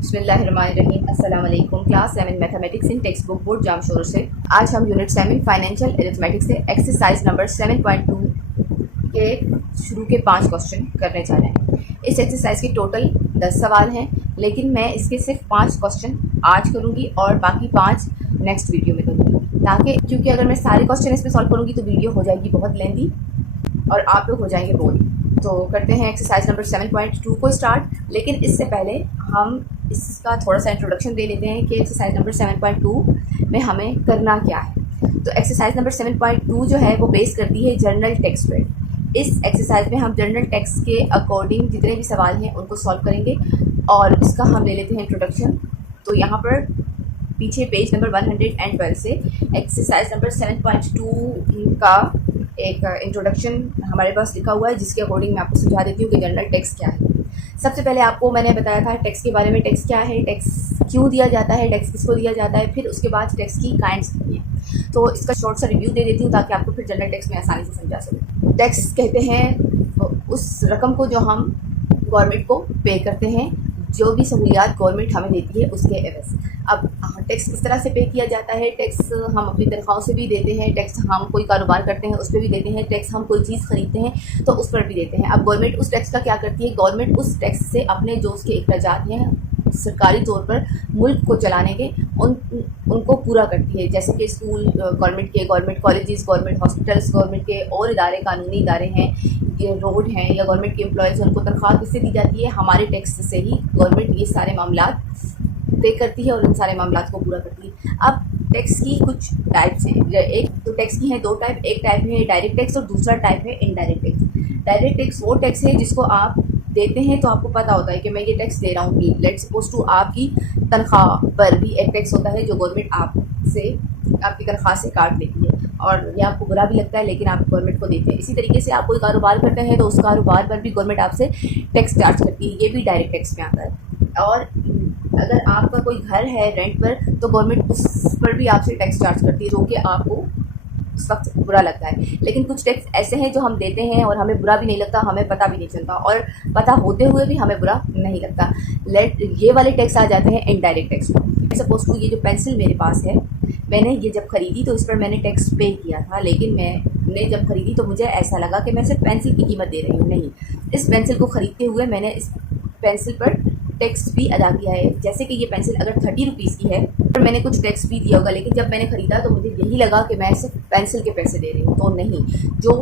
बिस्मिल्लाहिर्रहमानिर्रहीम। अस्सलाम वालेकुम। Class 7 mathematics in textbook board Jamshoro से आज हम यूनिट 7 फाइनेंशियल अरिथमेटिक्स से एक्सरसाइज नंबर 7.2 के शुरू के 5 क्वेश्चन करने जा रहे हैं। इस एक्सरसाइज के टोटल 10 सवाल हैं, लेकिन मैं इसके सिर्फ 5 क्वेश्चन आज करूँगी और बाकी 5 नेक्स्ट वीडियो में करूँगी, ताकि क्योंकि अगर मैं सारे क्वेश्चन इसमें सॉल्व करूँगी तो वीडियो हो जाएगी बहुत लेंदी और आप लोग हो जाएंगे बोर। तो करते हैं एक्सरसाइज नंबर 7.2 को स्टार्ट। लेकिन इससे पहले हम इसका थोड़ा सा इंट्रोडक्शन दे लेते हैं कि एक्सरसाइज नंबर 7.2 में हमें करना क्या है। तो एक्सरसाइज नंबर 7.2 जो है वो बेस करती है जर्नल टेक्स्ट पे। इस एक्सरसाइज में हम जर्नल टेक्स्ट के अकॉर्डिंग जितने भी सवाल हैं उनको सॉल्व करेंगे और इसका हम ले लेते हैं इंट्रोडक्शन। तो यहाँ पर पीछे पेज नंबर 112 से एक्सरसाइज नंबर 7.2 का एक इंट्रोडक्शन हमारे पास लिखा हुआ है, जिसके अकॉर्डिंग मैं आपको समझा देती हूँ कि जनरल टेक्स्ट क्या है। सबसे पहले आपको मैंने बताया था टेक्स्ट के बारे में, टेक्स्ट क्या है, टेक्स्ट क्यों दिया जाता है, टेक्स्ट किसको दिया जाता है, फिर उसके बाद टेक्स्ट की काइंड्स क्या हैं। तो इसका शॉर्ट सा रिव्यू दे देती हूँ ताकि आपको फिर जनरल टेक्स्ट में आसानी से समझा सकूँ। टेक्स्ट कहते हैं उस रकम को जो हम गवर्नमेंट को पे करते हैं, जो भी सहूलियात गवर्नमेंट हमें देती है उसके एवज। अब टैक्स किस तरह से पे किया जाता है? टैक्स हम अपनी तनख्वाहों से भी देते हैं, टैक्स हम कोई कारोबार करते हैं उस पर भी देते हैं, टैक्स हम कोई चीज़ खरीदते हैं तो उस पर भी देते हैं। अब गवर्नमेंट उस टैक्स का क्या करती है? गवर्नमेंट उस टैक्स से अपने जो उसके अखराजात हैं सरकारी तौर पर मुल्क को चलाने के उनको पूरा करती है। जैसे कि स्कूल गवर्नमेंट के, government colleges, government hospitals, government के और इदारे, कानूनी इदारे हैं, ये रोड हैं या गवर्नमेंट के एम्प्लॉयज़, उनको तनख्वाह किससे दी जाती है? हमारे टैक्स से ही गवर्नमेंट ये सारे मामलात तय करती है और उन सारे मामलात को पूरा करती है। अब टैक्स की कुछ टाइप्स हैं। एक तो टैक्स की हैं 2 टाइप। एक टाइप है डायरेक्ट टैक्स और दूसरा टाइप है इनडायरेक्ट टैक्स। डायरेक्ट टैक्स वो टैक्स है जिसको आप देते हैं तो आपको पता होता है कि मैं ये टैक्स दे रहा हूँ। लेट्स सपोज टू आपकी तनख्वाह पर भी एक टैक्स होता है जो गवर्नमेंट आपसे आपकी तनख्वाह से काट लेती है और ये आपको बुरा भी लगता है, लेकिन आप गवर्नमेंट को देते हैं। इसी तरीके से आप कोई कारोबार करते हैं तो उस कारोबार पर भी गवर्नमेंट आपसे टैक्स चार्ज करती है, ये भी डायरेक्ट टैक्स में आता है। और अगर आपका कोई घर है रेंट पर तो गवर्नमेंट उस पर भी आपसे टैक्स चार्ज करती है, जो कि आपको उस वक्त बुरा लगता है। लेकिन कुछ टैक्स ऐसे हैं जो हम देते हैं और हमें बुरा भी नहीं लगता, हमें पता भी नहीं चलता और पता होते हुए भी हमें बुरा नहीं लगता। ये वाले टैक्स आ जाते हैं इनडायरेक्ट टैक्स। सपोज टू ये जो पेंसिल मेरे पास है, मैंने ये जब खरीदी तो इस पर मैंने टैक्स पे किया था, लेकिन मैंने जब खरीदी तो मुझे ऐसा लगा कि मैं सिर्फ पेंसिल की कीमत दे रही हूँ। नहीं, इस पेंसिल को ख़रीदते हुए मैंने इस पेंसिल पर टैक्स भी अदा किया है। जैसे कि ये पेंसिल अगर 30 रुपीज़ की है तो मैंने कुछ टैक्स भी दिया होगा, लेकिन जब मैंने ख़रीदा तो मुझे यही लगा कि मैं सिर्फ पेंसिल के पैसे दे रही हूँ। तो नहीं, जो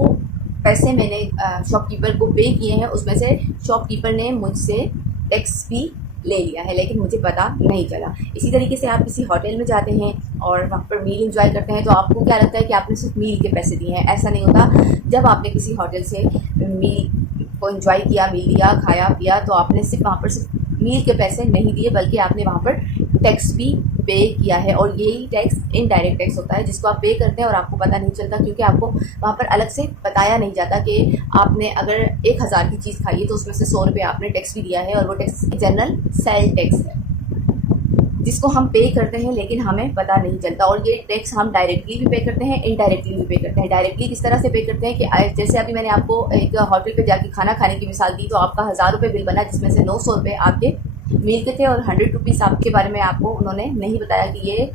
पैसे मैंने शॉपकीपर को पे किए हैं उसमें से शॉपकीपर ने मुझसे टैक्स भी ले लिया है, लेकिन मुझे पता नहीं चला। इसी तरीके से आप किसी होटल में जाते हैं और वहाँ पर मील इंजॉय करते हैं तो आपको क्या लगता है कि आपने सिर्फ मील के पैसे दिए हैं। ऐसा नहीं होता। जब आपने किसी होटल से मील को इंजॉय किया, मील लिया, खाया पिया, तो आपने सिर्फ वहाँ पर सिर्फ मील के पैसे नहीं दिए बल्कि आपने वहाँ पर टैक्स भी पे किया है। और यही टैक्स इनडायरेक्ट टैक्स होता है जिसको आप पे करते हैं और आपको पता नहीं चलता, क्योंकि आपको वहाँ पर अलग से बताया नहीं जाता कि आपने अगर 1000 की चीज़ खाई है तो उसमें से 100 रुपये आपने टैक्स भी दिया है और वो टैक्स जनरल सेल टैक्स है जिसको हम पे करते हैं लेकिन हमें पता नहीं चलता। और ये टैक्स हम डायरेक्टली भी पे करते हैं, इनडायरेक्टली भी पे करते हैं। डायरेक्टली किस तरह से पे करते हैं कि जैसे अभी मैंने आपको एक होटल पे जाके खाना खाने की मिसाल दी, तो आपका 1000 रुपये बिल बना जिसमें से 900 रुपये आपके मील के थे और 100 रुपीज़ आपके बारे में आपको उन्होंने नहीं बताया कि ये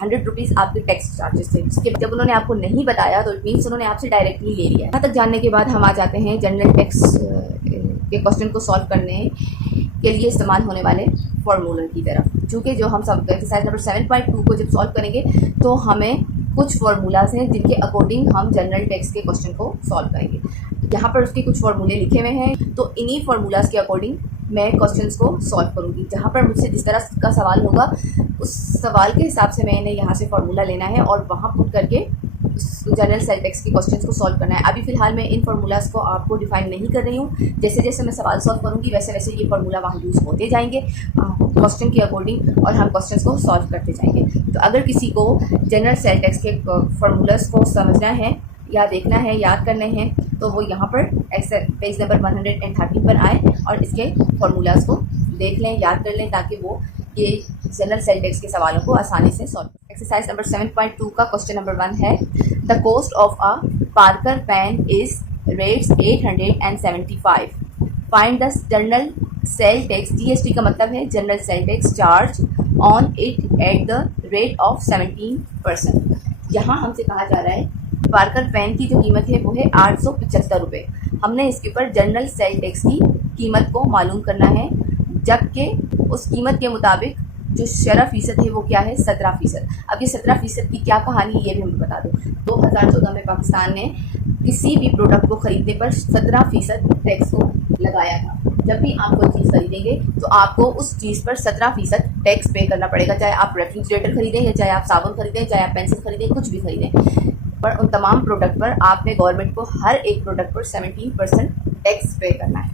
100 रुपीज़ आपके टैक्स चार्जेस थे। उसके जब उन्होंने आपको नहीं बताया तो इट मीन्स उन्होंने आपसे डायरेक्टली ले लिया। यहाँ तक जानने के बाद हम आ जाते हैं जनरल टैक्स के क्वेश्चन को सॉल्व करने के लिए इस्तेमाल होने वाले फार्मूला की तरफ। चूँकि जो हम सब एक्सरसाइज नंबर 7.2 को जब सॉल्व करेंगे तो हमें कुछ फार्मूलाज हैं जिनके अकॉर्डिंग हम जनरल टैक्स के क्वेश्चन को सॉल्व करेंगे। यहाँ पर उसके कुछ फार्मूले लिखे हुए हैं, तो इन्हीं फार्मूलाज के अकॉर्डिंग मैं क्वेश्चंस को सॉल्व करूँगी। जहाँ पर मुझसे जिस तरह का सवाल होगा उस सवाल के हिसाब से मैंने यहाँ से फार्मूला लेना है और वहाँ पुट करके जनरल सेल टैक्स के क्वेश्चंस को सॉल्व करना है। अभी फ़िलहाल मैं इन फार्मूलाज को आपको डिफाइन नहीं कर रही हूँ। जैसे जैसे मैं सवाल सॉल्व करूँगी वैसे वैसे ये फार्मूला वहाँ यूज़ होते जाएंगे क्वेश्चन के अकॉर्डिंग और हम क्वेश्चंस को सॉल्व करते जाएंगे। तो अगर किसी को जनरल सेल टैक्स के फार्मूलाज को समझना है या देखना है, याद करने हैं, तो वो यहाँ पर पेज नंबर 113 पर आए और इसके फार्मूलाज को देख लें, याद कर लें, ताकि वो ये जनरल सेल टैक्स के सवालों को आसानी से सॉल्व। एक्सरसाइज नंबर 7.2 का क्वेश्चन नंबर 1 है, the cost of a Parker pen is rates 875. Find the general sale tax, GST का मतलब है general sale tax charge on it at the rate of 17%। यहाँ हमसे कहा जा रहा है पार्कर पेन की जो कीमत है वो है 875 रुपये। हमने इसके ऊपर जनरल सेल टैक्स की कीमत को मालूम करना है, जबकि उस कीमत के मुताबिक जो शरह फीसद है वो क्या है 17%। अब ये 17% की क्या कहानी ये भी हमें बता दो। 2014 में पाकिस्तान ने किसी भी प्रोडक्ट को खरीदने पर 17% टैक्स को लगाया था। जब भी आप कोई चीज़ खरीदेंगे तो आपको उस चीज़ पर 17% टैक्स पे करना पड़ेगा, चाहे आप रेफ्रिजरेटर खरीदें या चाहे आप साबुन खरीदें, चाहे आप पेंसिल खरीदें, कुछ भी खरीदें, पर उन तमाम प्रोडक्ट पर आपने गवर्नमेंट को हर एक प्रोडक्ट पर 17% टैक्स पे करना है।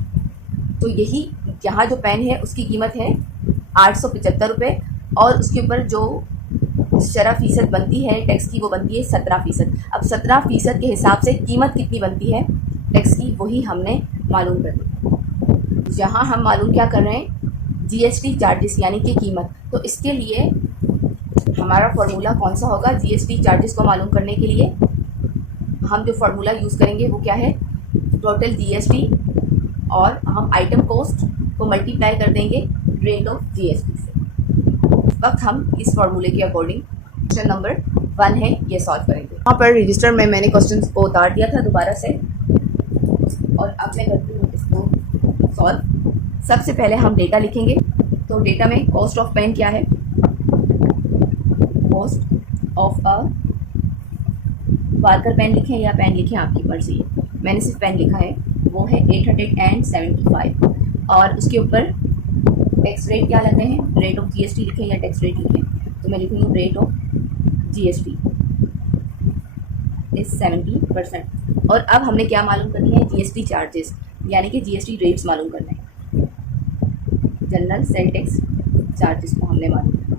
तो यही यहाँ जो पेन है उसकी कीमत है 875 रुपये और उसके ऊपर जो शरह फीसद बनती है टैक्स की वो बनती है 17%। अब 17% के हिसाब से कीमत कितनी बनती है टैक्स की वही हमने मालूम करनी। यहाँ हम मालूम क्या कर रहे हैं जीएसटी चार्जेस यानी कि कीमत। तो इसके लिए हमारा फार्मूला कौन सा होगा जीएसटी चार्जेस को मालूम करने के लिए हम जो फार्मूला यूज़ करेंगे वो क्या है टोटल जीएसटी और हम आइटम कॉस्ट को मल्टीप्लाई कर देंगे रेट ऑफ जीएसटी से। इस वक्त हम इस फार्मूले के अकॉर्डिंग क्वेश्चन नंबर 1 है ये सॉल्व करेंगे। यहाँ पर रजिस्टर में मैंने क्वेश्चन को उतार दिया था दोबारा से और अब मैं करती हूँ इसको सॉल्व। सबसे पहले हम डेटा लिखेंगे। तो डेटा में कॉस्ट ऑफ पेन क्या है, cost of a Parker pen लिखें या पेन लिखें आपकी मर्जी है, मैंने सिर्फ पेन लिखा है, वो है 875 और उसके ऊपर टैक्स रेट क्या लगते हैं रेट ऑफ जीएसटी लिखें या टैक्स रेट लिखें, तो मैं लिखूँगी रेट ऑफ जीएसटी इज 70%। और अब हमने क्या मालूम करनी है जीएसटी चार्जेस यानी कि जीएसटी रेट्स मालूम करना है। जनरल सेल टैक्स चार्जेस को हमने मालूम करना,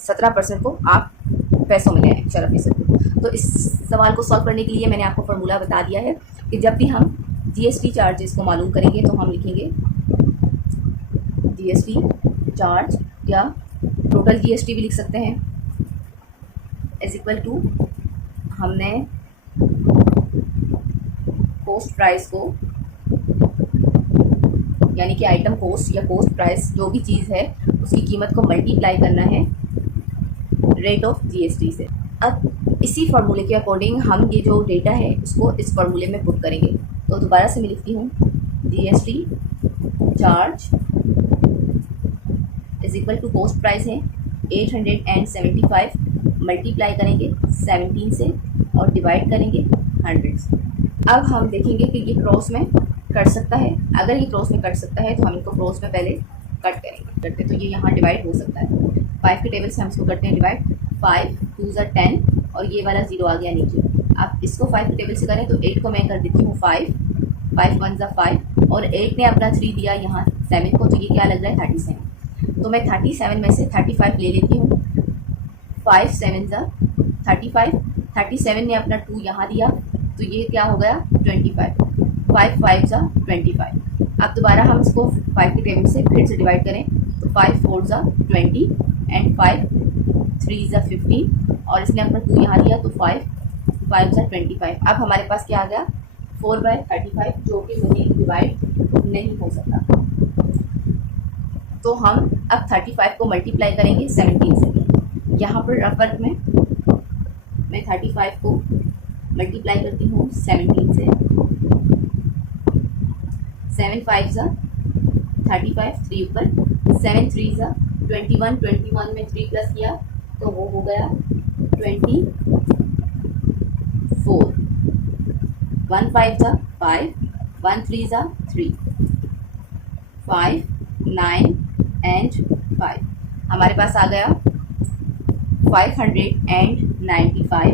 17% को आप पैसों में लें शरह फीसद को। तो इस सवाल को सॉल्व करने के लिए मैंने आपको फार्मूला बता दिया है कि जब भी हम जीएसटी चार्जेस को मालूम करेंगे तो हम लिखेंगे जीएसटी चार्ज या टोटल जीएसटी भी लिख सकते हैं इज इक्वल टू हमने कॉस्ट प्राइस को यानी कि आइटम कॉस्ट या कॉस्ट प्राइस जो भी चीज़ है उसकी कीमत को मल्टीप्लाई करना है रेट ऑफ जीएसटी से। अब इसी फार्मूले के अकॉर्डिंग हम ये जो डेटा है उसको इस फार्मूले में पुट करेंगे। तो दोबारा से मैं लिखती हूँ GST charge is equal to cost price है 875 मल्टीप्लाई करेंगे 17 से और डिवाइड करेंगे 100 से। अब हम देखेंगे कि ये क्रॉस में कट सकता है। अगर ये क्रॉस में कट सकता है तो हम इनको क्रॉस में पहले कट करेंगे, तो ये यहाँ डिवाइड हो सकता है। 5 के टेबल से हम इसको करते हैं डिवाइड, 5 2 ज़ा 10 और ये वाला 0 आ गया नीचे। अब इसको 5 के टेबल से करें तो 8 को मैं कर देती हूँ 5 1 ज़ा 5 और 8 ने अपना 3 दिया यहाँ 7 को, तो ये क्या लग रहा है 37। तो मैं 37 में से 35 ले लेती हूँ, 5 7 ज़ा 35, 37 ने अपना 2 यहाँ दिया तो ये क्या हो गया 25, 5 5 ज़ा 25। अब दोबारा हम इसको 5 के टेबल से फिर से डिवाइड करें तो 5 4 ज़ा 20 एंड 5 3 ज़ा 15 और इसने अपना 2 यहाँ दिया तो 5 5 ज़ा 25। अब हमारे पास क्या आ गया 4/35 जो कि मज़ीद डिवाइड नहीं हो सकता। तो हम अब 35 को मल्टीप्लाई करेंगे 17 से। यहाँ पर रफ वर्क में मैं 35 को मल्टीप्लाई करती हूँ 17 से। 7 5 ज़ा 35 3 ऊपर, 7 3 ज़ा 21, 21 में 3 प्लस किया तो वो हो गया 24, 1 5 ज़ा 5, 1 3 ज़ा 3, 5 9 एंड 5। हमारे पास आ गया 595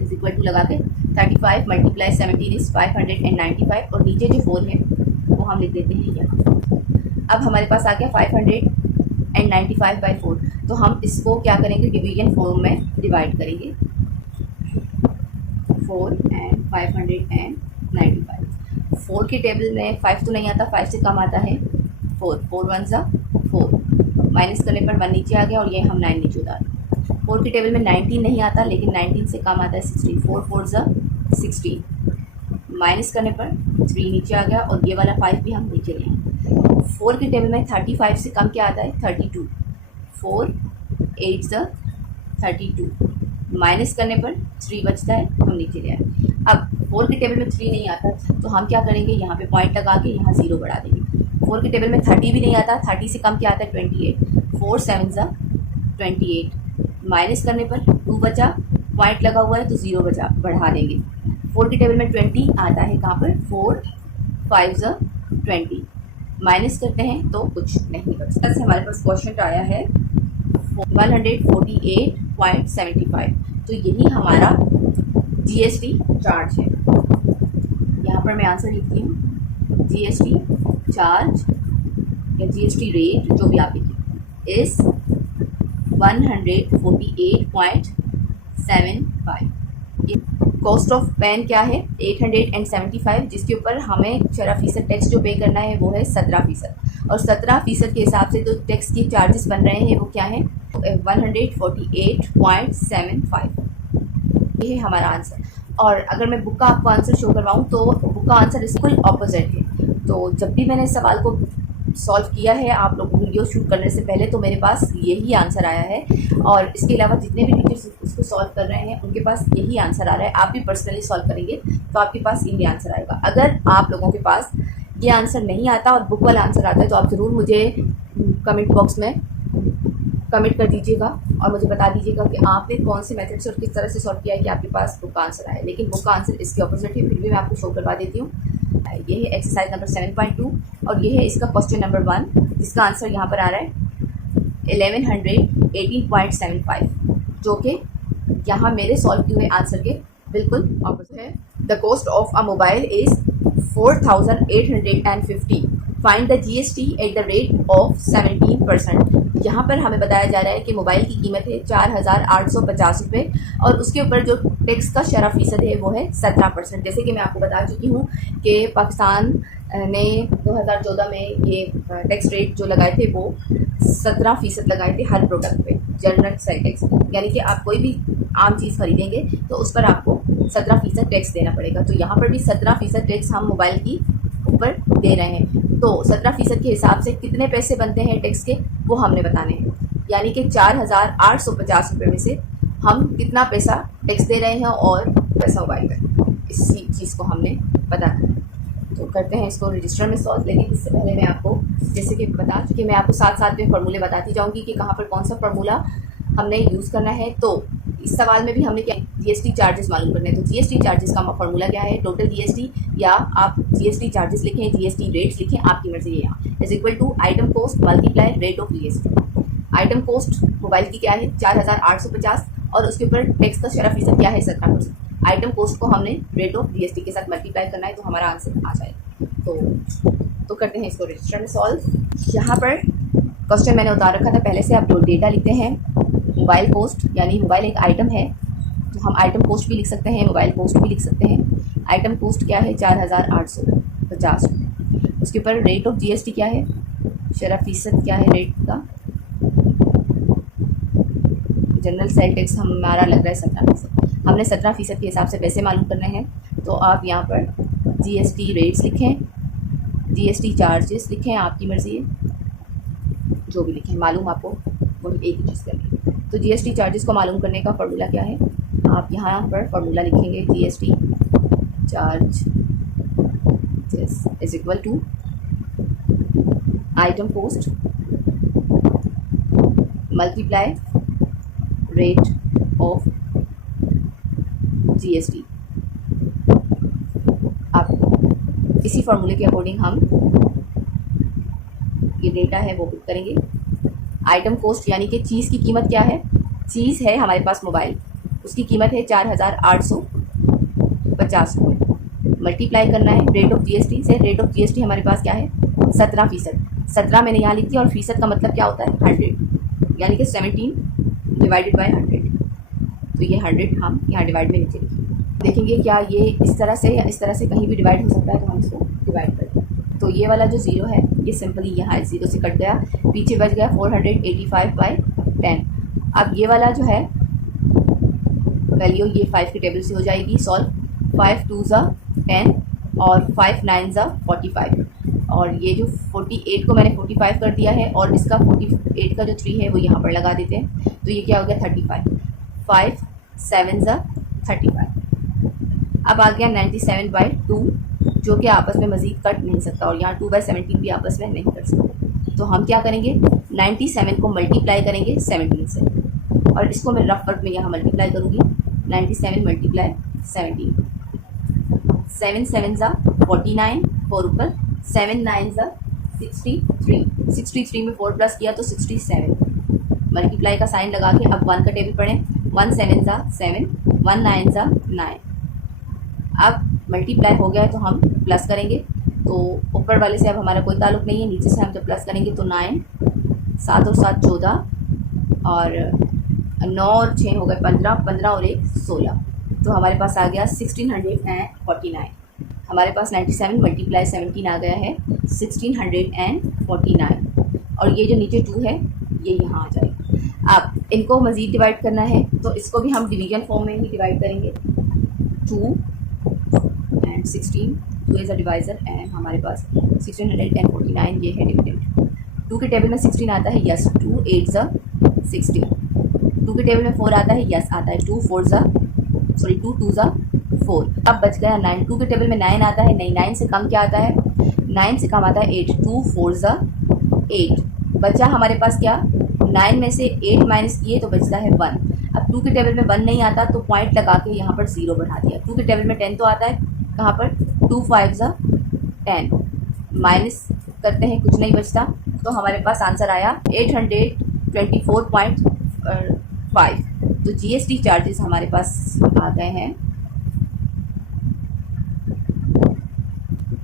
इज इक्वल टू लगा के 35 मल्टीप्लाई 17 इज 595 और नीचे जो 4 है वो हम लिख देते हैं यहाँ। अब हमारे पास आ गया 595/4। तो हम इसको क्या करेंगे डिवीजन फॉर्म में डिवाइड करेंगे 4 एंड 595। 4 के टेबल में 5 तो नहीं आता, 5 से कम आता है 4, 4 1 ज़ा 4, माइनस करने पर 1 नीचे आ गया और ये हम 9 नीचे उतार। 4 के टेबल में 19 नहीं आता लेकिन 19 से कम आता है 16, 4 4 ज़ा 16, माइनस करने पर 3 नीचे आ गया और ये वाला 5 भी हम नीचे ले आए। 4 के टेबल में 35 से कम क्या आता है 32, 4 8 ज़ 32, माइनस करने पर 3 बचता है, हम नीचे ले आए। अब 4 के टेबल में 3 नहीं आता तो हम क्या करेंगे, यहाँ पे पॉइंट लगा के यहाँ 0 बढ़ा देंगे। 4 के टेबल में 30 भी नहीं आता, 30 से कम क्या आता है 28, 4 7 ज़ 28, माइनस करने पर 2 बचा, पॉइंट लगा हुआ है तो 0 बचा, बढ़ा देंगे। 4 के टेबल में 20 आता है कहाँ पर 4 5 ज़ 20, माइनस करते हैं तो कुछ नहीं बचता। इससे हमारे पास क्वेश्चन आया है 148.75, तो यही हमारा जीएसटी चार्ज है। यहाँ पर मैं आंसर लिखती हूँ, जीएसटी चार्ज या जीएसटी रेट जो भी आप लिखें इस 148.75। कॉस्ट ऑफ पेन क्या है 875, जिसके ऊपर हमें 4% टैक्स जो पे करना है वो है 17%, और 17% के हिसाब से जो टैक्स के चार्जेस बन रहे हैं वो क्या है 148.75। ये है हमारा आंसर। और अगर मैं बुक का आपको आंसर शो करवाऊँ तो बुक का आंसर इसके बिल्कुल ऑपोजिट है। तो जब भी मैंने इस सवाल को सॉल्व किया है आप लोग वीडियो शूट करने से पहले, तो मेरे पास यही आंसर आया है, और इसके अलावा जितने भी टीचर्स इसको सॉल्व कर रहे हैं उनके पास यही आंसर आ रहा है। आप भी पर्सनली सॉल्व करेंगे तो आपके पास यही आंसर आएगा। अगर आप लोगों के पास ये आंसर नहीं आता और बुक वाला आंसर आता है तो आप ज़रूर मुझे कमेंट बॉक्स में कमेंट कर दीजिएगा और मुझे बता दीजिएगा कि आपने कौन से मेथड से और किस तरह से सॉल्व किया है कि आपके पास बुक का आंसर आया। लेकिन बुक का आंसर इसके ऑपोजिट है, फिर भी मैं आपको शो करवा देती हूँ। ये है एक्सरसाइज नंबर 7.2 और ये है इसका क्वेश्चन नंबर 1, जिसका आंसर यहाँ पर आ रहा है 1118.75, जो कि यहाँ मेरे सॉल्व किए हुए आंसर के बिल्कुल ऑपोजिट है। The cost of a mobile is 4,850, find the GST at the rate of 17%। यहाँ पर हमें बताया जा रहा है कि मोबाइल की कीमत है 4,850 रुपये और उसके ऊपर जो टैक्स का शरह फीसद है वो है 17%। जैसे कि मैं आपको बता चुकी हूँ कि पाकिस्तान ने 2014 में ये टैक्स रेट जो लगाए थे वो 17% लगाए थे हर प्रोडक्ट पे, जनरल सेल टैक्स, यानी कि आप कोई भी आम चीज़ खरीदेंगे तो उस पर आपको 17% टैक्स देना पड़ेगा। तो यहाँ पर भी 17% टैक्स हम मोबाइल की ऊपर दे रहे हैं। तो 17% के हिसाब से कितने पैसे बनते हैं टैक्स के वो हमने बताने हैं, यानी कि 4,850 रुपये में से हम कितना पैसा टैक्स दे रहे हैं और पैसा मोबाइल का, इसी चीज़ को हमने बताना है। तो करते हैं इसको रजिस्टर में सॉल्व। लेकिन इससे पहले मैं आपको जैसे कि बता चुकी, मैं आपको साथ साथ में फार्मूले बताती जाऊंगी कि कहाँ पर कौन सा फार्मूला हमने यूज़ करना है। तो इस सवाल में भी हमने क्या जीएसटी चार्जेस मालूम करने हैं। तो जीएसटी चार्जेस का फार्मूला क्या है, टोटल जीएसटी, या आप जीएसटी चार्जेस लिखें, जीएसटी रेट्स लिखें, आपकी मर्जी है। यहाँ is equal to item cost multiply rate of GST. Item cost mobile की क्या है 4,850 और उसके ऊपर टैक्स का शरह फीसद क्या है 17%। आइटम कॉस्ट को हमने रेट ऑफ जीएसटी के साथ मल्टीप्लाई करना है तो हमारा आंसर आ जाएगा। तो करते हैं इसको रजिस्टर में सॉल्व। यहाँ पर क्वेश्चन मैंने उतार रखा था पहले से, आप जो डेटा लिखते हैं मोबाइल कॉस्ट, यानी मोबाइल एक आइटम है तो हम आइटम कॉस्ट भी लिख सकते हैं, मोबाइल कॉस्ट भी लिख सकते हैं। आइटम कॉस्ट क्या है 4,850 रुपये, उसके ऊपर रेट ऑफ जीएसटी क्या है, शरह फीसद क्या है रेट का, जनरल सेल टैक्स हमारा लग रहा है 17%। हमने 17% के हिसाब से पैसे मालूम करने हैं। तो आप यहाँ पर जीएसटी रेट्स लिखें, जीएसटी चार्जेस लिखें, आपकी मर्ज़ी है, जो भी लिखें, मालूम आपको वही एक ही चीज़ करनी है। तो जीएसटी चार्जेस को मालूम करने का फार्मूला क्या है, आप यहाँ पर फार्मूला लिखेंगे GST charge is equal to item cost multiply rate of GST. आपको इसी फार्मूले के अकॉर्डिंग हम ये डेटा है वो पुट करेंगे। आइटम कॉस्ट यानी कि चीज़ की कीमत क्या है, चीज़ है हमारे पास मोबाइल, उसकी कीमत है 4,850 रुपये, मल्टीप्लाई करना है रेट ऑफ जीएसटी से। रेट ऑफ जीएसटी हमारे पास क्या है 17%। 17 मैंने यहाँ लिख दिया और फीसद का मतलब क्या होता है 100, यानी कि 17 डिवाइडेड बाय 100। तो ये 100 हम यहाँ डिवाइड में नीचे लिखेंगे। देखेंगे क्या ये इस तरह से या इस तरह से कहीं भी डिवाइड हो सकता है, तो हम इसको डिवाइड कर दें। तो ये वाला जो 0 है ये सिंपली यहाँ 0 से कट गया, पीछे बच गया 485/10। अब ये वाला जो है वैल्यू ये 5 के टेबल से हो जाएगी सॉल्व। 5 2 ज़ा 10, और 5 9 ज़ा 45, और ये जो 48 को मैंने 45 कर दिया है और इसका 48 का जो 3 है वो यहाँ पर लगा देते हैं, तो ये क्या हो गया 35, 5 7 ज़ा 35। अब आ गया 97/2, जो कि आपस में मज़ीद कट नहीं सकता, और यहाँ 2/17 भी आपस में नहीं कट सकता। तो हम क्या करेंगे, 97 को मल्टीप्लाई करेंगे 17 से, और इसको मैं रफ वर्क में यहाँ मल्टीप्लाई करूँगी। 97 मल्टीप्लाई 17, 7 7 ज़ा 49, 4 ऊपर, 7 9 ज़ा 63, 63 में 4 प्लस किया तो 67, मल्टीप्लाई का साइन लगा के अब 1 का टेबल पढ़ें। 1 7 ज़ा 7, 1 9 ज़ा 9। अब मल्टीप्लाई हो गया है तो हम प्लस करेंगे, तो ऊपर वाले से अब हमारा कोई ताल्लुक नहीं है, नीचे से हम जब प्लस करेंगे तो 9, 7 और 7 14, और 9 और 6 हो गए 15, 15 और 1 16, तो हमारे पास आ गया 1649। हमारे पास 97 मल्टीप्लाई 17 आ गया है 1649, और ये जो नीचे 2 है ये यहाँ आ जाएगा। अब इनको मज़ीद डिवाइड करना है तो इसको भी हम डिवीजन फॉर्म में ही डिवाइड करेंगे। 2 and 16, 2 is a divisor, and हमारे पास 1649 ये है डिविडेंड। 2 के टेबल में 16 आता है, यस, 2 8 ज़ा 16। 2 के टेबल में 4 आता है, यस आता है, 2 2 ज़ा 4। अब बच गया 9। 2 के टेबल में 9 आता है, नहीं, 9 से कम क्या आता है, 9 से कम आता है 8, 2 4 ज़ा 8। बचा हमारे पास क्या, 9 में से 8 माइनस किए तो बचता है 1। अब 2 के टेबल में 1 नहीं आता तो पॉइंट लगा के यहाँ पर 0 बढ़ा दिया। 2 के टेबल में 10 तो आता है, कहाँ पर, 2 5 ज़ा 10, माइनस करते हैं कुछ नहीं बचता, तो हमारे पास आंसर आया 824.5। तो जीएसटी चार्जेस हमारे पास आ गए हैं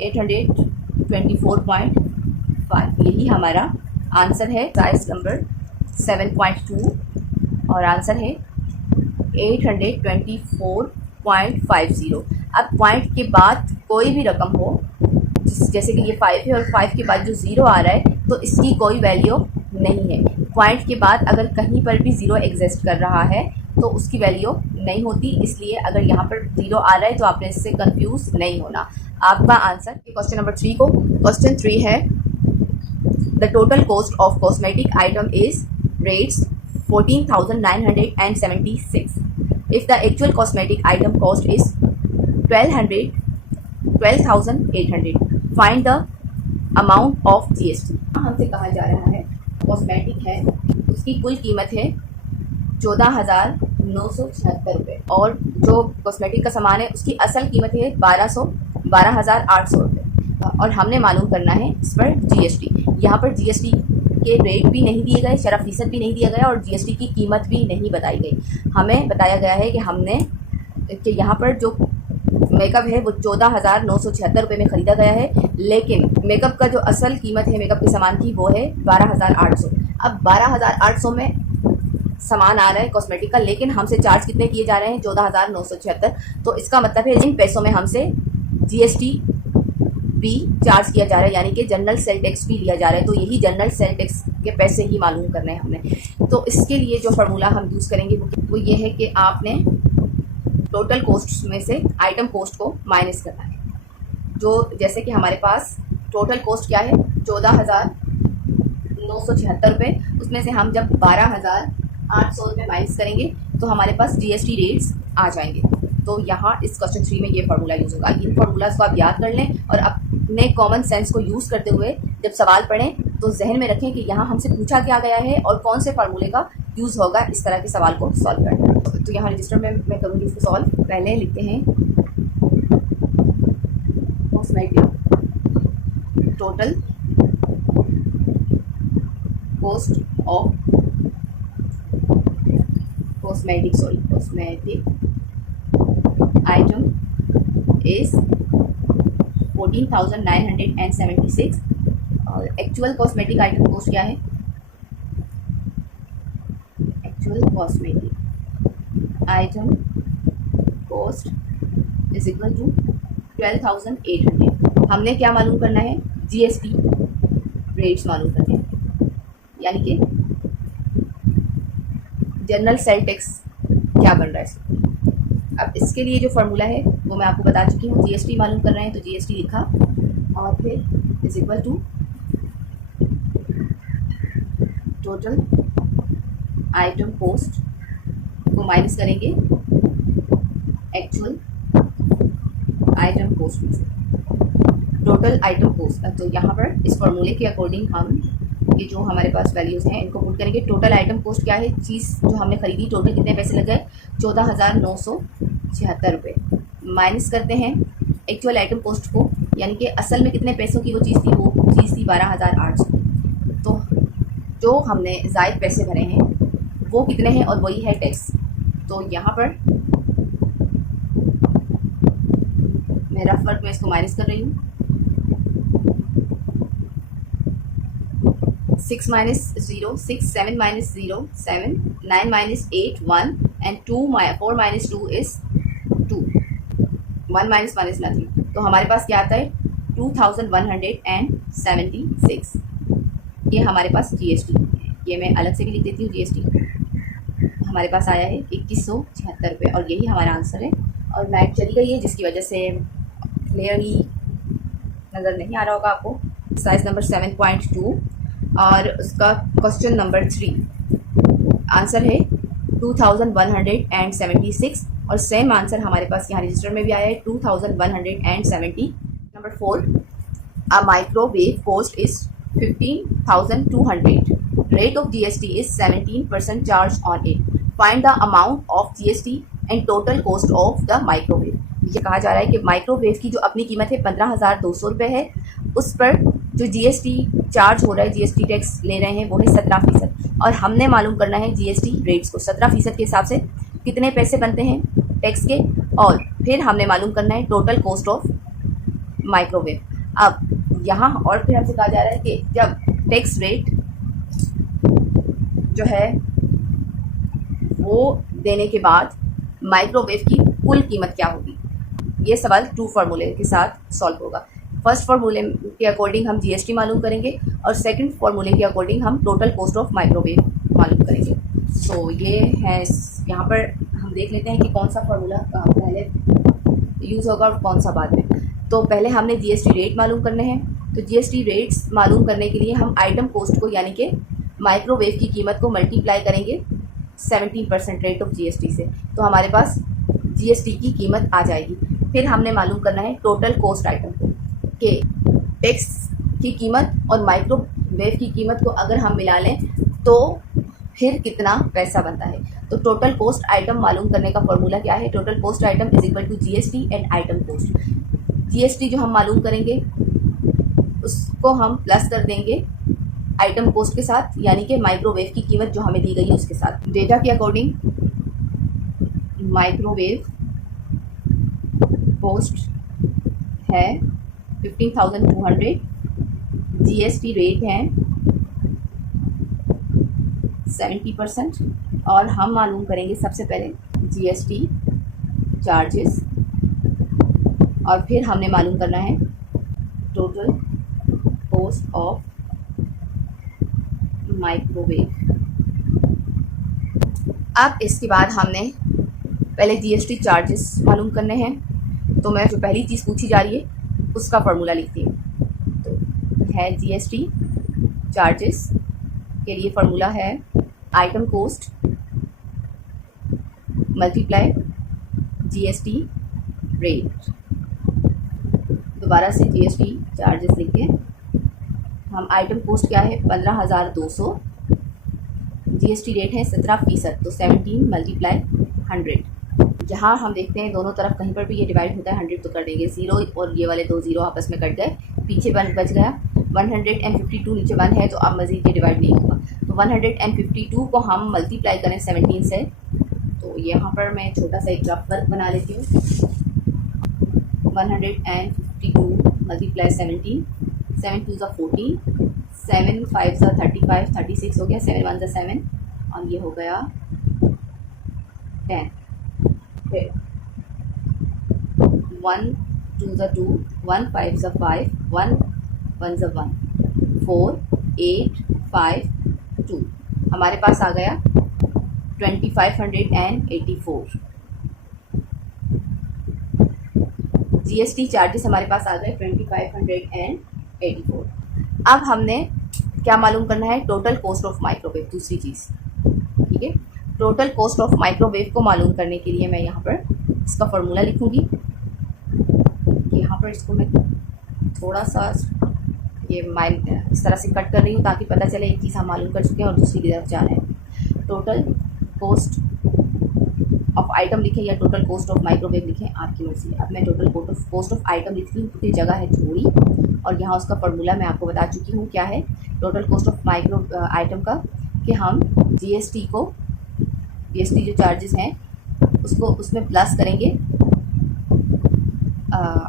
824.5। यही हमारा आंसर है एक्सरसाइज नंबर 7.2, और आंसर है 824.50। अब पॉइंट के बाद कोई भी रकम हो, जैसे कि ये 5 है और 5 के बाद जो 0 आ रहा है तो इसकी कोई वैल्यू नहीं है। पॉइंट के बाद अगर कहीं पर भी 0 एग्जिस्ट कर रहा है तो उसकी वैल्यू नहीं होती, इसलिए अगर यहाँ पर 0 आ रहा है तो आपने इससे कंफ्यूज नहीं होना। आपका आंसर क्वेश्चन नंबर 3 को, क्वेश्चन 3 है the total cost of cosmetic item is rates 14,976 if the actual cosmetic item cost is 12,800 find the amount of GST। हमसे कहा जा रहा है कॉस्मेटिक है, उसकी कुल कीमत है 14,976 रुपये, और जो कॉस्मेटिक का सामान है उसकी असल कीमत है 12,800 रुपये, और हमने मालूम करना है इस पर जीएसटी। यहाँ पर जीएसटी के रेट भी नहीं दिए गए, शरह फीसद भी नहीं दिया गया, और जीएसटी की कीमत भी नहीं बताई गई। हमें बताया गया है कि हमने कि यहाँ पर जो मेकअप है वो 14,976 रुपये में ख़रीदा गया है, लेकिन मेकअप का जो असल कीमत है मेकअप के सामान की वो है 12,800। अब 12,800 में सामान आ रहा है कॉस्मेटिक का, लेकिन हमसे चार्ज कितने किए जा रहे हैं, 14,976। तो इसका मतलब है इन पैसों में हमसे जीएसटी भी चार्ज किया जा रहा है, यानी कि जनरल सेल टैक्स भी लिया जा रहा है। तो यही जनरल सेल टैक्स के पैसे ही मालूम करने हैं हमने। तो इसके लिए जो फार्मूला हम यूज़ करेंगे वो ये है कि आपने टोटल कॉस्ट में से आइटम कॉस्ट को माइनस करना है। जो जैसे कि हमारे पास टोटल कॉस्ट क्या है, 14,976 रुपये, उसमें से हम जब 12,800 रुपये माइनस करेंगे तो हमारे पास जीएसटी रेट्स आ जाएंगे। तो यहाँ इस क्वेश्चन 3 में ये फार्मूला यूज़ होगा। इन फार्मूलाज को आप याद कर लें और अपने कॉमन सेंस को यूज़ करते हुए जब सवाल पढ़ें तो जहन में रखें कि यहाँ हमसे पूछा क्या गया है और कौन से फार्मूले का यूज़ होगा इस तरह के सवाल को सॉल्व करना। तो यहाँ रजिस्टर में मैं करूँगी इसको सॉल्व। पहले लिखते हैं cosmetic total cost of cosmetic item is 14,976 और एक्चुअल कॉस्मेटिक आइटम कॉस्ट क्या है, actual cosmetic item cost is equal to 12,800। हमने क्या मालूम करना है, जीएसटी रेट्स मालूम करने हैं, यानी कि जनरल सेल टैक्स क्या बन रहा है। अब इसके लिए जो फार्मूला है वो मैं आपको बता चुकी हूँ। जीएसटी मालूम कर रहे हैं तो जीएसटी लिखा और फिर is equal to total item cost को माइनस करेंगे एक्चुअल आइटम कॉस्ट में से, टोटल आइटम कॉस्ट। तो यहाँ पर इस फॉर्मूले के अकॉर्डिंग हम ये जो हमारे पास वैल्यूज़ हैं इनको पुट करेंगे। टोटल आइटम कॉस्ट क्या है, चीज़ जो हमने खरीदी, टोटल कितने पैसे लग गए, 14,976 रुपये। माइनस करते हैं एक्चुअल आइटम कॉस्ट को, यानी कि असल में कितने पैसों की वो चीज़ थी, वो चीज़ थी 12,800। तो जो हमने ज़ायद पैसे भरे हैं वो कितने हैं, और वही है टैक्स। तो यहाँ पर मैं रफ वर्क में इसको माइनस कर रही हूँ। 6 minus 0, 6, 7 minus 0, 7, 9 minus 8, 1, and 4 minus 2 is 2. 1 minus 1 is nothing. तो हमारे पास क्या आता है 2176। ये हमारे पास जीएसटी, ये मैं अलग से भी लिख देती हूँ। जीएसटी हमारे पास आया है 2176 रुपये, और यही हमारा आंसर है। और लाइट चली गई है जिसकी वजह से क्लियरली नज़र नहीं आ रहा होगा आपको। साइज नंबर 7.2 और उसका क्वेश्चन नंबर 3 आंसर है 2176, और सेम आंसर हमारे पास यहाँ रजिस्टर में भी आया है 2170। Number 4, a microwave cost is 15,200, rate of GST is 17% charge on it, find the amount of GST and total cost of the microwave. ये कहा जा रहा है कि माइक्रोवेव की जो अपनी कीमत है 15,200 रुपये है, उस पर जो जीएसटी चार्ज हो रहा है, जीएसटी टैक्स ले रहे हैं वो है 17%, और हमने मालूम करना है जीएसटी रेट्स को। 17% के हिसाब से कितने पैसे बनते हैं टैक्स के, और फिर हमने मालूम करना है टोटल कॉस्ट ऑफ माइक्रोवेव। अब यहाँ और फिर हमसे कहा जा रहा है कि जब टैक्स रेट जो है वो देने के बाद माइक्रोवेव की कुल कीमत क्या होगी। ये सवाल 2 फार्मूले के साथ सॉल्व होगा। फर्स्ट फार्मूले के अकॉर्डिंग हम जीएसटी मालूम करेंगे, और सेकंड फार्मूले के अकॉर्डिंग हम टोटल कॉस्ट ऑफ माइक्रोवेव मालूम करेंगे। सो ये है, यहाँ पर हम देख लेते हैं कि कौन सा फार्मूला पहले यूज़ होगा और कौन सा बाद में। तो पहले हमने जीएसटी रेट मालूम करने हैं, तो जीएसटी रेट्स मालूम करने के लिए हम आइटम कॉस्ट को, यानी कि माइक्रोवेव की कीमत को मल्टीप्लाई करेंगे 17% रेट ऑफ जीएसटी से, तो हमारे पास जीएसटी की कीमत आ जाएगी। फिर हमने मालूम करना है टोटल कॉस्ट आइटम के टैक्स की कीमत और माइक्रोवेव की कीमत को अगर हम मिला लें तो फिर कितना पैसा बनता है। तो टोटल कॉस्ट आइटम मालूम करने का फॉर्मूला क्या है, total cost item is equal to GST and item cost. GST जो हम मालूम करेंगे उसको हम प्लस कर देंगे आइटम कॉस्ट के साथ, यानी कि माइक्रोवेव की कीमत जो हमें दी गई है उसके साथ। डेटा के अकॉर्डिंग माइक्रोवेव कॉस्ट है 15,200, जीएसटी रेट है 70%, और हम मालूम करेंगे सबसे पहले जीएसटी चार्जेस, और फिर हमने मालूम करना है टोटल कॉस्ट ऑफ माइक्रोवेव। अब इसके बाद हमने पहले जीएसटी चार्जेस मालूम करने हैं, तो मैं जो पहली चीज़ पूछी जा रही है उसका फार्मूला लिखती हूँ। तो है जीएसटी चार्जेस के लिए फार्मूला है item cost multiply GST rate. दोबारा से जीएसटी चार्जेस लिखे, हम आइटम कॉस्ट क्या है 15,200, जीएसटी रेट है 17%, तो 17 × 100। जहाँ हम देखते हैं दोनों तरफ कहीं पर भी ये डिवाइड होता है 100 तो कर देंगे, 0 और ये वाले 2 0 आपस में कट गए, पीछे 1 बच गया। 152 नीचे 1 है तो अब मज़ीद ये डिवाइड नहीं होगा। तो 152 को हम मल्टीप्लाई करें 17 से, तो यहाँ पर मैं छोटा सा एक रफ वर्क बना लेती हूँ। 152 मल्टीप्लाई 17, 7 2 ज़ा 14, 7 5 ज़ा 35, 36 हो गया, 7 1 ज़ा 7, और ये हो गया 10। फिर 1 2 ज़ा 2, 1 5 ज़ा 5, 1 1 ज़ा 1, 4 8 5 2, हमारे पास आ गया 2584। जीएसटी चार्जेस हमारे पास आ गए 2584। अब हमने क्या मालूम करना है, टोटल कॉस्ट ऑफ माइक्रोवेव, दूसरी चीज़। ठीक है, टोटल कॉस्ट ऑफ माइक्रोवेव को मालूम करने के लिए मैं यहाँ पर इसका फॉर्मूला लिखूँगी। यहाँ पर इसको मैं थोड़ा सा ये इस तरह से कट कर रही हूँ ताकि पता चले एक चीज़ हम मालूम कर चुके हैं और दूसरी की तरफ जा रहे हैं। टोटल कॉस्ट ऑफ आइटम लिखें या टोटल कॉस्ट ऑफ माइक्रोवेव लिखें, आपकी मर्जी। अब मैं टोटल कॉस्ट ऑफ आइटम लिखती हूँ क्योंकि जगह है थोड़ी, और यहाँ उसका फॉर्मूला मैं आपको बता चुकी हूँ क्या है total cost of micro item का, कि हम जीएसटी जो चार्जेस हैं उसको उसमें प्लस करेंगे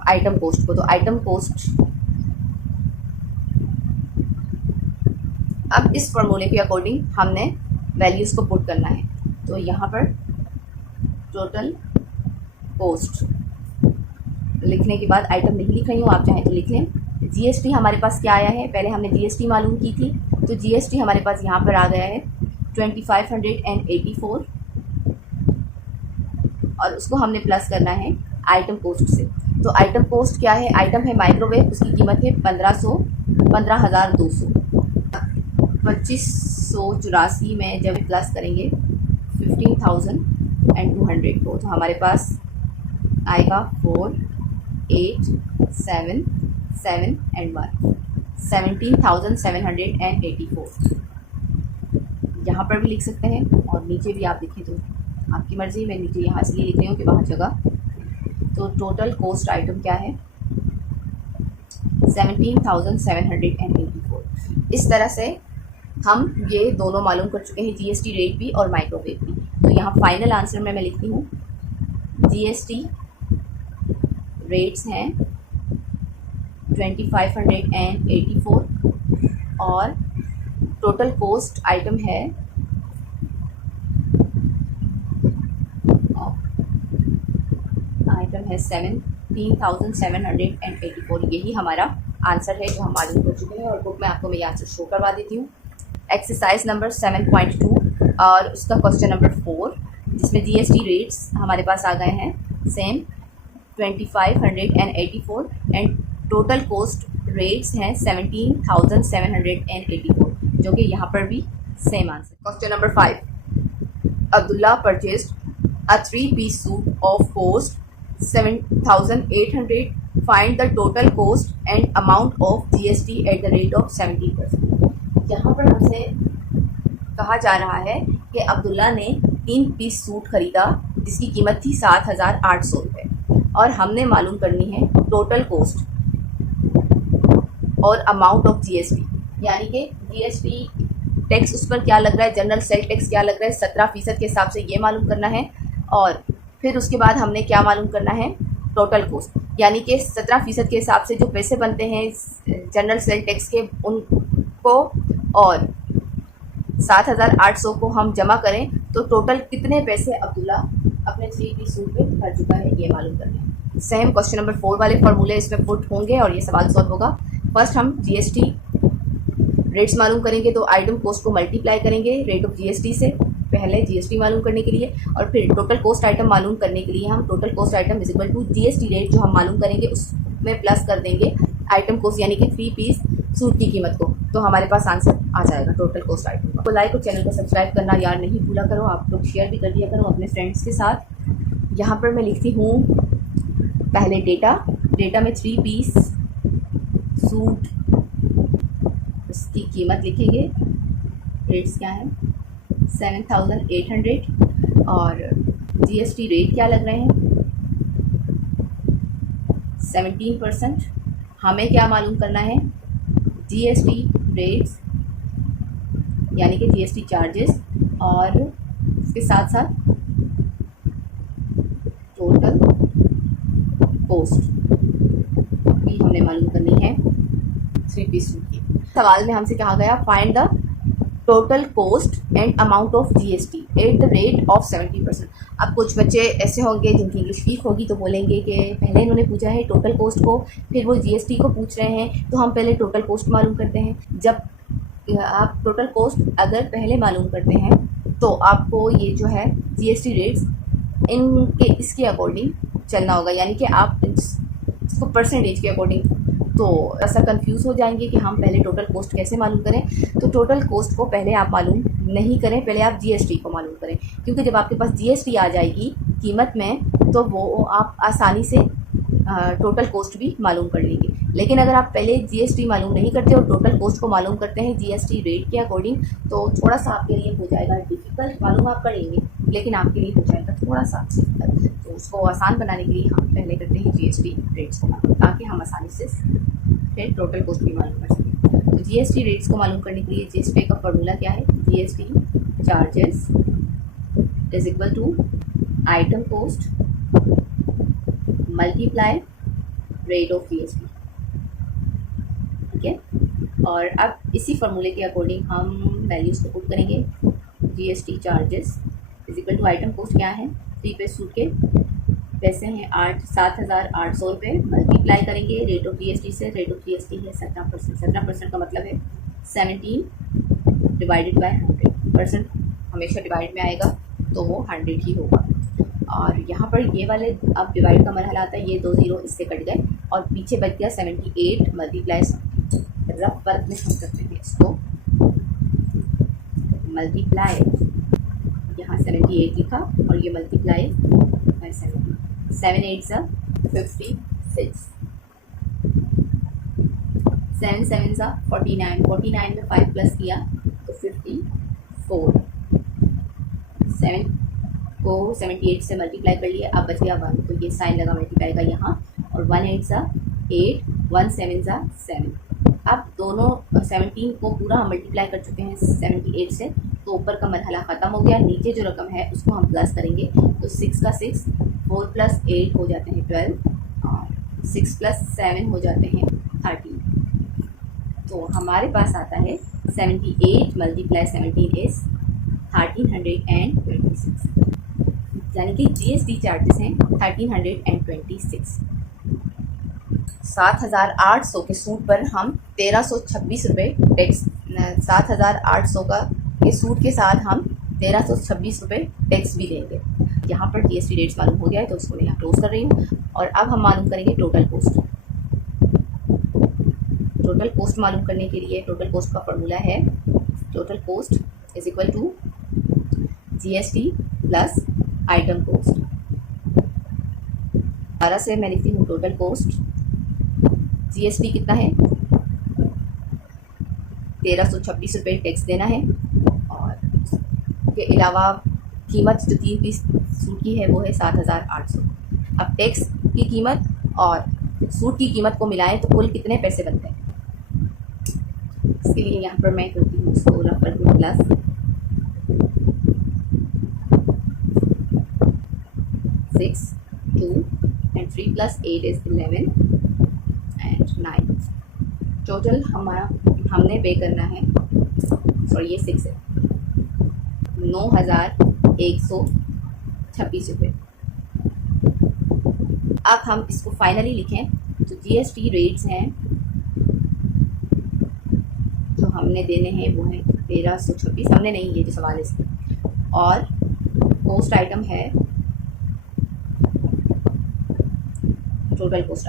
आइटम कॉस्ट को। तो आइटम कॉस्ट, अब इस फॉर्मूले के अकॉर्डिंग हमने वैल्यूज़ को पुट करना है। तो यहाँ पर टोटल कॉस्ट लिखने के बाद आइटम नहीं लिख रही हूँ, आप चाहें तो लिख लें। जीएसटी हमारे पास क्या आया है, पहले हमने जीएसटी मालूम की थी, तो जीएसटी हमारे पास यहाँ पर आ गया है 2584, और उसको हमने प्लस करना है आइटम कॉस्ट से। तो आइटम कॉस्ट क्या है, आइटम है माइक्रोवेव, उसकी कीमत है 15,200। 2584 में जब प्लस करेंगे 15,200 को, तो हमारे पास आएगा 4, 8, 7, 7 and 1, 17,784। यहाँ पर भी लिख सकते हैं और नीचे भी आप लिखें तो आपकी मर्ज़ी। मैं नीचे यहाँ इसलिए लिख रही हूँ कि वहाँ जगह। तो टोटल कॉस्ट आइटम क्या है, 17,784। इस तरह से हम ये दोनों मालूम कर चुके हैं, जीएसटी रेट भी और माइक्रोवेव भी। तो यहाँ फाइनल आंसर में मैं लिखती हूँ जीएसटी रेट्स हैं 2584 और टोटल कॉस्ट आइटम है है 17,784। यही हमारा आंसर है जो हम मालूम कर चुके हैं, और बुक में आपको मैं ये आंसर शो करवा देती हूँ। एक्सरसाइज नंबर 7.2 और उसका क्वेश्चन नंबर 4, जिसमें जीएसटी रेट्स हमारे पास आ गए हैं same 2584 and total cost rates हैं 17,784, जो कि यहाँ पर भी same answer. Question number 5, Abdullah purchased a 3-piece suit of cost 7,800. Find the total cost and amount of GST at the rate of 70%. यहाँ पर हमसे कहा जा रहा है कि अब्दुल्ला ने 3 पीस सूट खरीदा जिसकी कीमत थी 7,800 रुपये, और हमने मालूम करनी है टोटल कॉस्ट और अमाउंट ऑफ जीएसटी, यानी कि जीएसटी टैक्स उस पर क्या लग रहा है, जनरल सेल टैक्स क्या लग रहा है 17% के हिसाब से ये मालूम करना है, और फिर उसके बाद हमने क्या मालूम करना है टोटल कॉस्ट, यानी कि 17% के हिसाब से जो पैसे बनते हैं जनरल सेल टैक्स के उनको, और 7,800 को हम जमा करें तो टोटल कितने पैसे अब्दुल्ला अपने 3 पीस सूट पे भर चुका है, ये मालूम करना है। सेम क्वेश्चन नंबर 4 वाले फॉर्मूले इसमें पुट होंगे और ये सवाल सॉल्व होगा। फर्स्ट हम जीएसटी रेट्स मालूम करेंगे, तो आइटम कॉस्ट को मल्टीप्लाई करेंगे रेट ऑफ जीएसटी से, पहले जीएसटी मालूम करने के लिए, और फिर टोटल कॉस्ट आइटम मालूम करने के लिए हम total cost item is equal to GST rate जो हम मालूम करेंगे उसमें प्लस कर देंगे आइटम कॉस्ट, यानी कि 3 पीस सूट की कीमत को, तो हमारे पास आंसर आ जाएगा टोटल कॉस्ट आइटम का। तो लाइक और चैनल को सब्सक्राइब करना यार नहीं भूला करो, आप लोग शेयर भी कर दिया करो अपने फ्रेंड्स के साथ। यहाँ पर मैं लिखती हूँ पहले डेटा में 3 पीस सूट, उसकी कीमत लिखेंगे, रेट्स क्या है 7,800, और जीएसटी रेट क्या लग रहे हैं 17%। हमें क्या मालूम करना है जीएसटी रेट्स यानी कि जीएसटी चार्जेस, और इसके साथ साथ टोटल कॉस्ट भी हमने मालूम करनी है 3 पीस सूट की। सवाल में हमसे कहा गया find the total cost and amount of GST at the rate of 70%। अब कुछ बच्चे ऐसे होंगे जिनकी इंग्लिश वीक होगी तो बोलेंगे कि पहले इन्होंने पूछा है टोटल कॉस्ट को, फिर वो जीएसटी को पूछ रहे हैं, तो हम पहले टोटल कॉस्ट मालूम करते हैं। जब आप टोटल कॉस्ट अगर पहले मालूम करते हैं तो आपको ये जो है जीएसटी रेट्स इनके इसके अकॉर्डिंग चलना होगा, यानी कि आप उसको परसेंटेज के अकॉर्डिंग, तो ऐसा कंफ्यूज हो जाएंगे कि हम पहले टोटल कॉस्ट कैसे मालूम करें। तो टोटल कॉस्ट को पहले आप मालूम नहीं करें, पहले आप जीएसटी को मालूम करें, क्योंकि जब आपके पास जीएसटी आ जाएगी कीमत में तो वो आप आसानी से टोटल कॉस्ट भी मालूम कर लेंगे। लेकिन अगर आप पहले जीएसटी मालूम नहीं करते और टोटल कॉस्ट को मालूम करते हैं जीएसटी रेट के अकॉर्डिंग, तो थोड़ा सा आपके लिए हो जाएगा डिफ़िकल्ट। मालूम आप करेंगे लेकिन आपके लिए हो जाएगा थोड़ा सा डिफिकल्ट। तो उसको आसान बनाने के लिए हम पहले करते हैं जीएसटी रेट्स को मालूम, ताकि हम आसानी से फिर टोटल कॉस्ट भी मालूम कर सकें। तो जीएसटी रेट्स को मालूम करने के लिए जीएसटी का फॉर्मूला क्या है? GST charges is equal to item cost multiply rate of GST. ठीक है, और अब इसी फॉर्मूले के अकॉर्डिंग हम वैल्यूज़ को पुट करेंगे। GST charges is equal to item cost क्या है? 3 पीस सूट के पैसे हैं 7,800 रुपये, मल्टीप्लाई करेंगे रेट ऑफ जीएसटी से। रेट ऑफ जीएसटी है 17%। 17% का मतलब है 17 डिवाइडेड बाय 100%। हमेशा डिवाइड में आएगा तो वो 100 ही होगा। और यहाँ पर ये वाले अब डिवाइड का मरहला आता है, ये 2 0 इससे कट गए और पीछे बच गया 78 मल्टीप्लाई। रफ वर्क में हम करते हैं इसको, मल्टीप्लाई यहाँ 78 लिखा और ये मल्टीप्लाई बाय 70। 7 8 सा 56, 7 7 सा 49, 49 में 5 प्लस किया तो 54। 7 को 78 से मल्टीप्लाई कर लिया, अब बच गया 1, तो ये साइन लगा मल्टीप्लाई का यहाँ, और 1 8 सा 8, 1 7 सा 7। अब दोनों 17 को पूरा हम मल्टीप्लाई कर चुके हैं 78 से, तो ऊपर का मरहला ख़त्म हो गया। नीचे जो रकम है उसको हम प्लस करेंगे, तो 6 का 6, 4 प्लस 8 हो जाते हैं 12, और 6 प्लस 7 हो जाते हैं 13। तो हमारे पास आता है 78 मल्टीप्लाई 17 इज 1326, यानी कि जीएसटी चार्जेस हैं 1326। 7,800 के सूट पर हम 1,326 रुपये टैक्स, 7,800 का के सूट के साथ हम 1,326 रुपये टैक्स भी देंगे। यहाँ पर जीएसटी रेट्स मालूम हो गया है तो उसको मैं यहाँ क्लोज कर रही हूँ। और अब हम मालूम करेंगे टोटल कॉस्ट। टोटल कॉस्ट मालूम करने के लिए टोटल कॉस्ट का फॉर्मूला है total cost is equal to GST plus item cost. 12 से मैं लिखती हूँ टोटल कॉस्ट। जीएसटी कितना है? 1,326 रुपये टैक्स देना है, और के अलावा कीमत जो 3 पीस सूट की है वो है 7,800। अब टैक्स की कीमत और सूट की कीमत को मिलाएं तो कुल कितने पैसे बनते हैं? इसके लिए यहाँ पर मैं करती हूँ उसको रफर two plus 6 2 and 3 plus 8 is 11 and 9। Total हमने पे करना है, सॉरी ये 6 है, 9,126 रुपये। अब हम इसको फाइनली लिखें तो जीएसटी रेट्स हैं जो हमने देने हैं वो है 1,326, हमने नहीं, ये जो सवाल है इसका, और कॉस्ट आइटम है टोटल कॉस्ट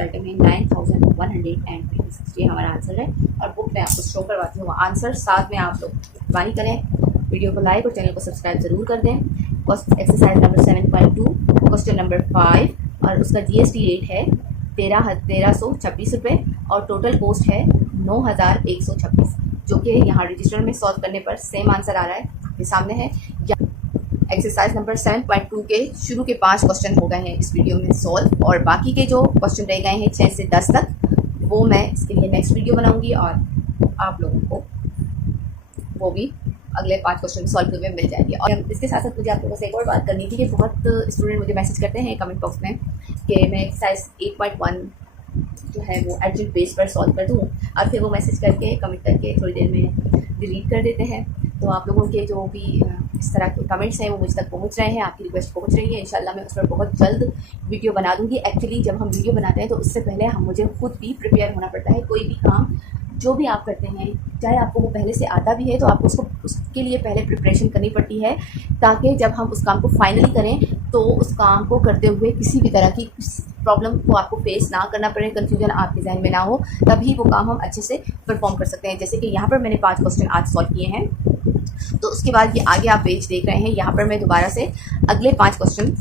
आइटम है 9,126। ये हमारा आंसर है। और बुक में आपको शो करवाती हूँ आंसर, साथ में आप लोग बानी करें, वीडियो को लाइक और चैनल को सब्सक्राइब ज़रूर कर दें। एक्सरसाइज नंबर 7.2 क्वेश्चन नंबर 5, और उसका जीएसटी रेट है 1,326 रुपये और टोटल कॉस्ट है 9,126, जो कि यहाँ रजिस्टर में सॉल्व करने पर सेम आंसर आ रहा है, आपके सामने है। एक्सरसाइज नंबर 7.2 के शुरू के 5 क्वेश्चन हो गए हैं इस वीडियो में सॉल्व, और बाकी के जो क्वेश्चन रह गए हैं 6 से 10 तक, वो मैं इसके लिए नेक्स्ट वीडियो बनाऊंगी और आप लोगों को वो भी अगले 5 क्वेश्चन सॉल्व हुए मिल जाएंगे। और इसके साथ साथ मुझे आप लोगों से एक और बात करनी थी कि बहुत स्टूडेंट मुझे मैसेज करते हैं कमेंट बॉक्स में कि मैं एक्सरसाइज 8.1 जो है वो अर्जेंट बेस पर सॉल्व कर दूँ, और फिर वो मैसेज करके कमेंट करके थोड़ी देर में डिलीट कर देते हैं। तो आप लोगों के जो भी इस तरह के कमेंट्स हैं वो मुझ तक पहुंच रहे हैं, आपकी रिक्वेस्ट पहुंच रही है। इंशाल्लाह मैं उस पर बहुत जल्द वीडियो बना दूंगी। एक्चुअली जब हम वीडियो बनाते हैं तो उससे पहले मुझे खुद भी प्रिपेयर होना पड़ता है। कोई भी काम जो भी आप करते हैं, चाहे आपको वो पहले से आता भी है तो आपको उसके लिए पहले प्रिपरेशन करनी पड़ती है, ताकि जब हम उस काम को फाइनली करें तो उस काम को करते हुए किसी भी तरह की प्रॉब्लम को आपको फेस ना करना पड़े, कन्फ्यूजन आपके जहन में ना हो, तभी वो काम हम अच्छे से परफॉर्म कर सकते हैं। जैसे कि यहाँ पर मैंने 5 क्वेश्चन आज सॉल्व किए हैं, तो उसके बाद ये आगे आप पेज देख रहे हैं, यहाँ पर मैं दोबारा से अगले 5 क्वेश्चन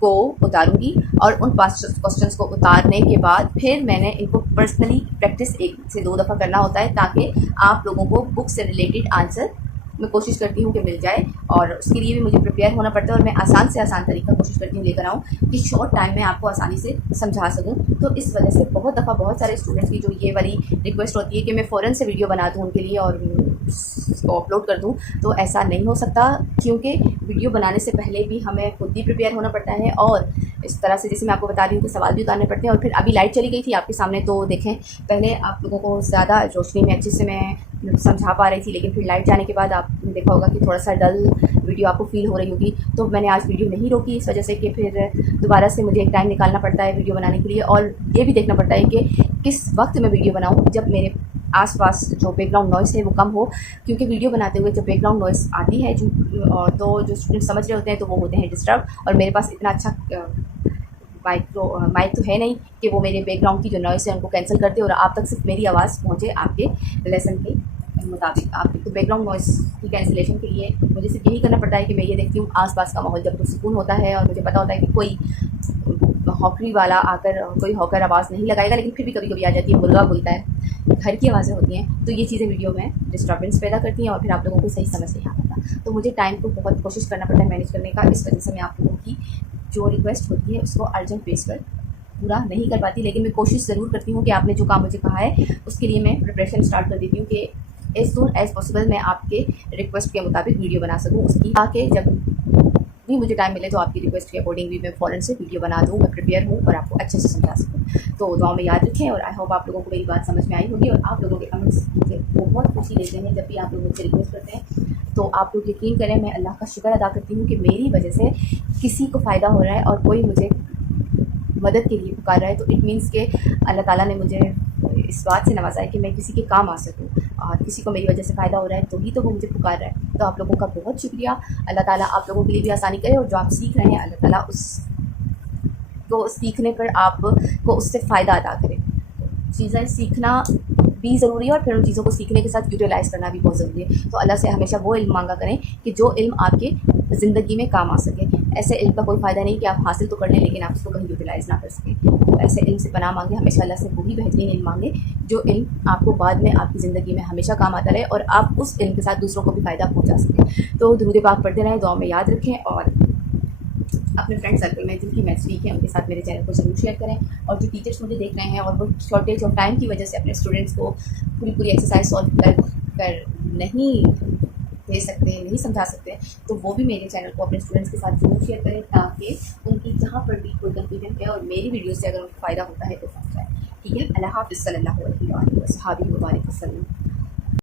को उतारूंगी और उन 5 क्वेश्चंस को उतारने के बाद फिर मैंने इनको पर्सनली प्रैक्टिस 1 से 2 दफ़ा करना होता है, ताकि आप लोगों को बुक से रिलेटेड आंसर मैं कोशिश करती हूँ कि मिल जाए, और उसके लिए भी मुझे प्रिपेयर होना पड़ता है और मैं आसान से आसान तरीका कोशिश करती हूँ लेकर आऊँ कि शॉर्ट टाइम में आपको आसानी से समझा सकूँ। तो इस वजह से बहुत दफ़ा बहुत सारे स्टूडेंट्स की जो ये वाली रिक्वेस्ट होती है कि मैं फ़ौरन से वीडियो बना दूँ उनके लिए और उसको अपलोड कर दूँ, तो ऐसा नहीं हो सकता, क्योंकि वीडियो बनाने से पहले भी हमें खुद भी प्रिपेयर होना पड़ता है, और इस तरह से जैसे मैं आपको बता रही हूँ कि सवाल भी उतारने पड़ते हैं। और फिर अभी लाइट चली गई थी आपके सामने, तो देखें पहले आप लोगों को ज़्यादा रोशनी में अच्छे से मैं समझा पा रही थी, लेकिन फिर लाइट जाने के बाद आपने देखा होगा कि थोड़ा सा डल वीडियो आपको फील हो रही होगी। तो मैंने आज वीडियो नहीं रोकी इस वजह से कि फिर दोबारा से मुझे एक टाइम निकालना पड़ता है वीडियो बनाने के लिए, और ये भी देखना पड़ता है कि किस वक्त मैं वीडियो बनाऊँ जब मेरे आसपास जो बैकग्राउंड नॉइस है वो कम हो, क्योंकि वीडियो बनाते हुए जब बैकग्राउंड नॉइस आती है तो जो स्टूडेंट समझ रहे होते हैं तो वो होते हैं डिस्टर्ब, और मेरे पास इतना अच्छा माइक तो है नहीं कि वो मेरे बैकग्राउंड की जो नॉइस है उनको कैंसिल कर दे और आप तक सिर्फ मेरी आवाज़ पहुँचे आपके लेसन के मुताबिक। आप तो बैकग्राउंड नॉइस की कैंसिलेशन के लिए मुझे सिर्फ यही करना पड़ता है कि मैं ये देखती हूँ आसपास का माहौल जब सुकून होता है, और मुझे पता होता है कि कोई हॉकरी वाला आकर कोई हॉकर आवाज़ नहीं लगाएगा, लेकिन फिर भी कभी कभी आ जाती है, मुर्गा बोलता है, घर की आवाज़ें होती हैं, तो ये चीज़ें वीडियो में डिस्टर्बेंस पैदा करती हैं और फिर आप लोगों को सही समझ नहीं आता। तो मुझे टाइम को बहुत कोशिश करना पड़ता है मैनेज करने का, इस वजह से मैं आप लोगों की जो रिक्वेस्ट होती है उसको अर्जेंट बेस पर पूरा नहीं कर पाती, लेकिन मैं कोशिश ज़रूर करती हूँ कि आपने जो काम मुझे कहा है उसके लिए मैं प्रिपरेशन स्टार्ट कर देती हूँ कि एज सून एज़ पॉसिबल मैं आपके रिक्वेस्ट के मुताबिक वीडियो बना सकूँ। उसकी आके जब भी मुझे टाइम मिले तो आपकी रिक्वेस्ट के अकॉर्डिंग भी मैं फ़ौरन से वीडियो बना दूँ, मैं प्रिपेयर हूँ और आपको अच्छे से समझा सकूँ। तो दुआ में याद रखें, और आई होप आप लोगों को मेरी बात समझ में आई होगी, और आप लोगों के कमेंट्स मुझे बहुत खुशी देते हैं जब भी आप लोग मुझसे रिक्वेस्ट करते हैं। तो आप लोग यकीन करें, मैं अल्लाह का शुक्र अदा करती हूँ कि मेरी वजह से किसी को फ़ायदा हो रहा है और कोई मुझे मदद के लिए पुकार रहा है, तो इट मीन्स के अल्लाह ताला ने मुझे इस बात से नवाजा है कि मैं किसी के काम आ सकूँ, और किसी को मेरी वजह से फ़ायदा हो रहा है तो ही तो वो मुझे पुकार रहा है। तो आप लोगों का बहुत शुक्रिया। अल्लाह ताला आप लोगों के लिए भी आसानी करे, और जो आप सीख रहे हैं अल्लाह ताला उसको सीखने पर आपको उससे फ़ायदा अदा करे। चीज़ें सीखना भी ज़रूरी है, और फिर उन चीज़ों को सीखने के साथ यूटिलाइज़ करना भी बहुत ज़रूरी है। तो अल्लाह से हमेशा वो इल्म मांगा करें कि जो इल्म आपके ज़िंदगी में काम आ सके। ऐसे इल्म का कोई फ़ायदा नहीं कि आप हासिल तो कर लें लेकिन आप उसको कहीं यूटिलाइज़ ना कर सकें। तो ऐसे इल्म से पनाह मांगे, हमेशा अल्लाह से वही बेहतरीन इल्म मांगे जो इल्म आपको बाद में आपकी ज़िंदगी में हमेशा काम आता रहे, और आप उस इल्म के साथ दूसरों को भी फ़ायदा पहुँचा सकें। तो दुरूद पाक पढ़ते रहें, दुआ में याद रखें, और अपने फ्रेंड सर्कल में जिनकी मैथ्स वीक है उनके साथ मेरे चैनल को ज़रूर शेयर करें। और जो टीचर्स मुझे देख रहे हैं और वो शॉर्टेज ऑफ टाइम की वजह से अपने स्टूडेंट्स को पूरी एक्सरसाइज सॉल्व कर नहीं दे सकते हैं, नहीं समझा सकते, तो वो भी मेरे चैनल को अपने स्टूडेंट्स के साथ ज़रूर शेयर करें, ताकि उनकी जहाँ पर भी कोई कन्फ्यूजन है और मेरी वीडियो से अगर उनको फ़ायदा होता है तो समझ जाए। ठीक है। अल्लाह हाफ़िज़। सल्लल्लाहु अलैहि वसल्लम।